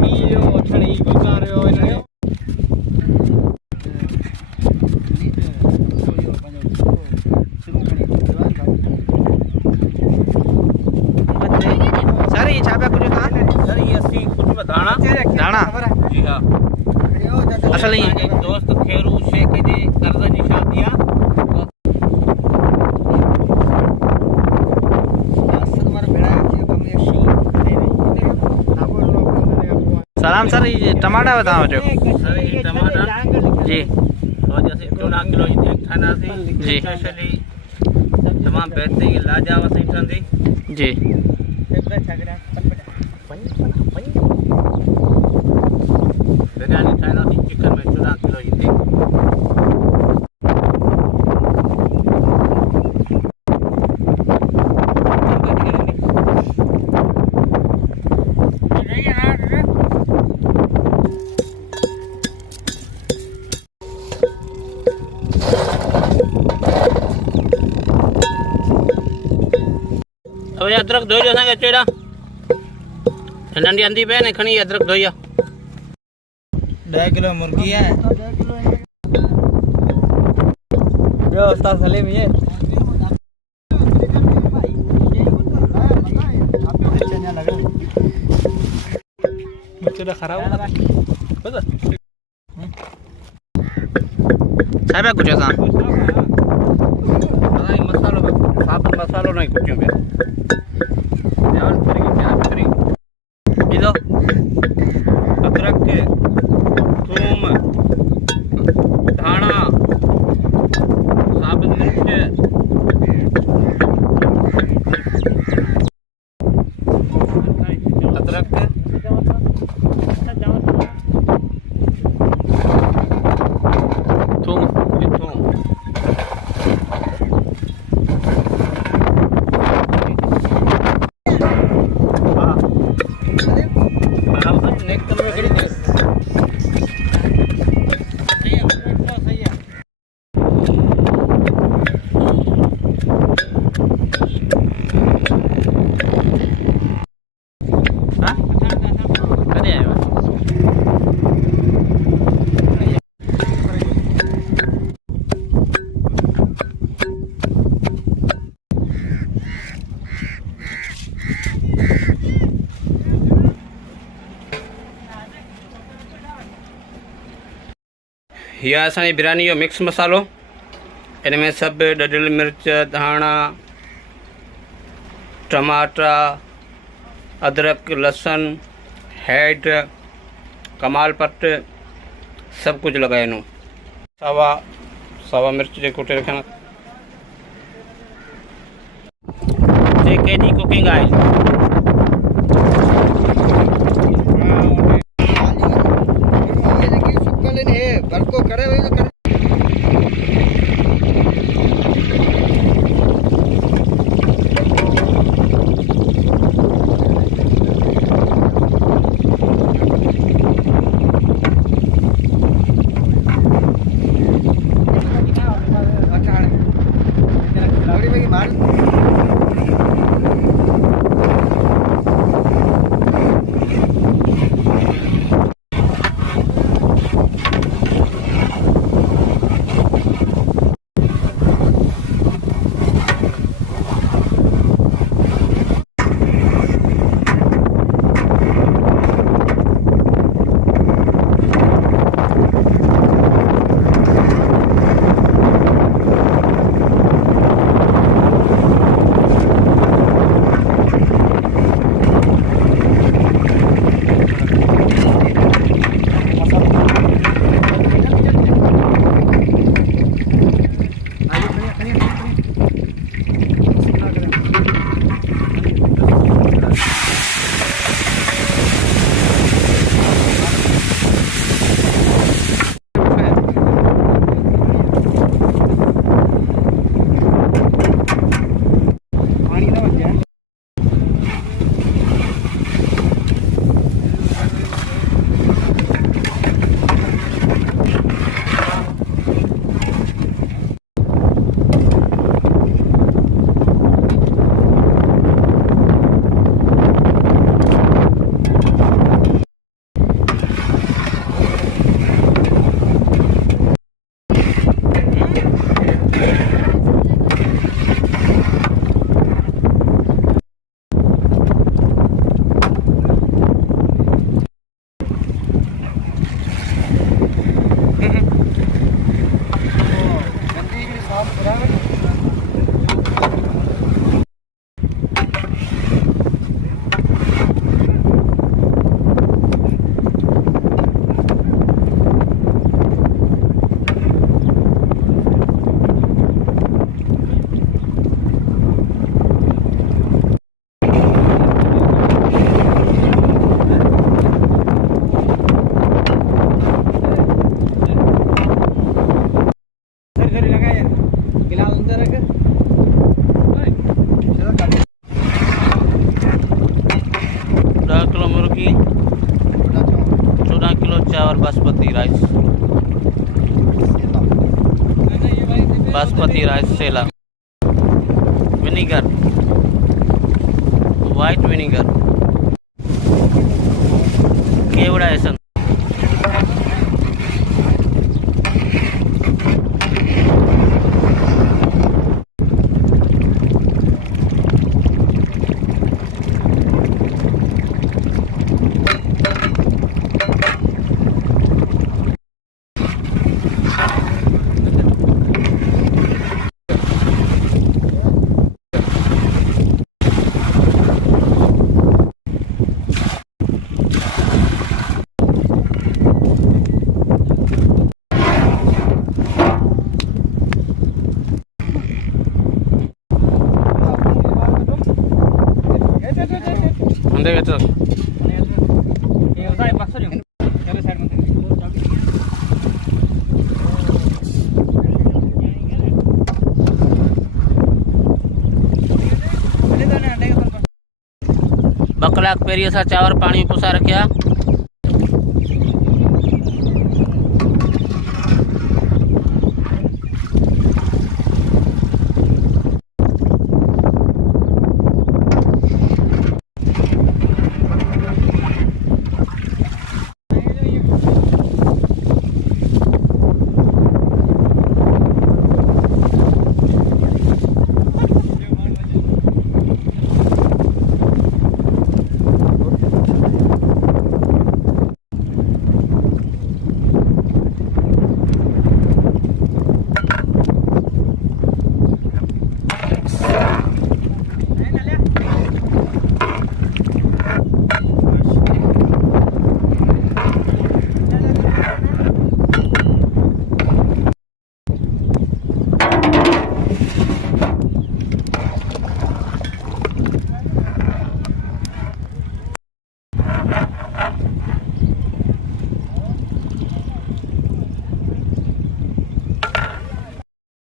मीयो छड़ी बकारियो इने सर ये छापा कुछ कहाँ सर ये असली कुछ बताना दाना जी हाँ असल ही एक दोस्त खेरू शेख जी कर्ज जी शादिया सलाम सर ये टमाटा बताओ जो सर ये टमाटर जी और जैसे 2 किलो जी खाना थी जी स्पेशली तमाम बेहतरीन लाजवाब सही ठंडी जी बिरयानी खाना थी चिकन में 14 किलो जी थी अब अदरक धोई जो असांखे अचेड़ा नंढी अंधी पे ने खणी अदरक धोइया 10 किलो मुर्गी है जो उस्ताद सलीम ये बच्चा खराब पता साहब कुछ ऐसा मसालो साबुन मसालो नहीं कुछ पे ध्यान करेंगे क्या करी इधो अदरक थूम धाना साबुत मिर्च अदरक थूम थूम यह असांजी बिरयानी जो मिक्स मसालो इन में सब डडियल मिर्च धाणा टमाटा अदरक लहसुन हैड कमाल पत्त सब कुछ लगाइनो सावा मिर्च जे कुटे रखना केजी कुकिंग ऑयल बरको करे हुए तो करे अच्छा है थोड़ी बगी मार 12 किलो मुर्गी, 14 किलो चावल बासमती राइस, बासमती राइस सेला, विनीगर, वाइट विनीगर, केवड़ा एसन, अंदर बेटर ब कलाक पहिरीं असां चांवर पाणी में पुसाए रखिया।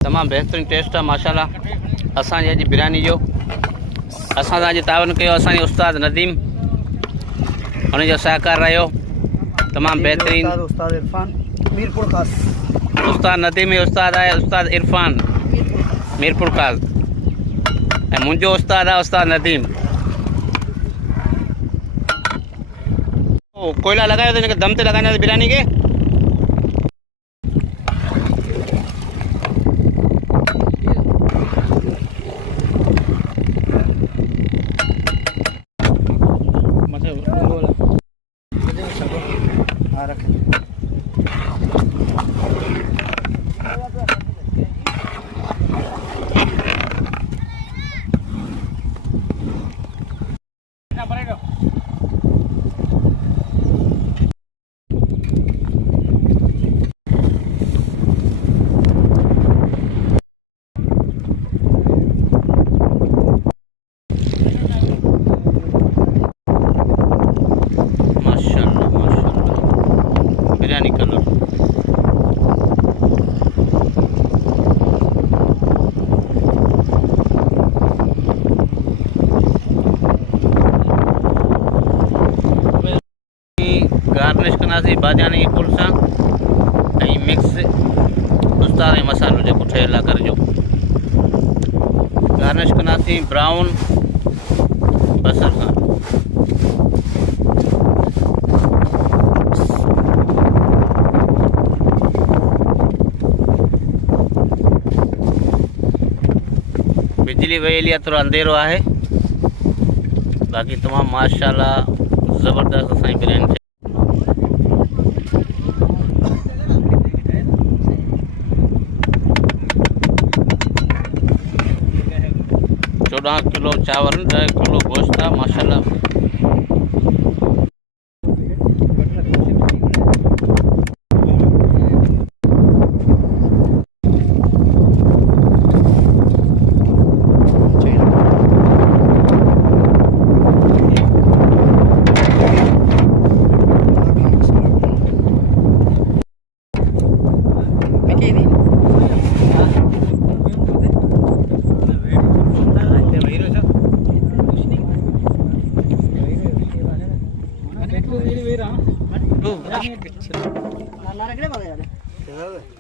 तमाम बेहतरीन टेस्ट है माशाल्लाह। असांजी अॼु बिरयानी जो असां सां अॼु तावन कयो असांजे उस्ताद नदीम, हुनजो सहकार रहियो तमाम बेहतरीन। उस्ताद इरफान मीरपुर खास, उस्ताद नदीम उस्ताद आहे उस्ताद इरफान मीरपुर खास, ऐं मुंहिंजो उस्ताद आहे उस्ताद नदीम। कोयला लॻायो त हिनखे दम ते लॻाईंदासीं बिरयानी खे। बिरयानी कलर गार्निश कंदासीं बाजानी फुल सां ऐं मिक्स उस्ताद ऐं मसालो जेको ठहियलु आहे घर जो। गार्निश कंदासीं ब्राउन बसर सां। बिजली वही आहे, थोरो अंधेरो आहे, बाक़ी तमामु माशाल्लाह ज़बरदस्त असांजी बिरयानी। 14 किलो चावल 10 किलो गोश्त था माशाल्लाह।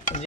टू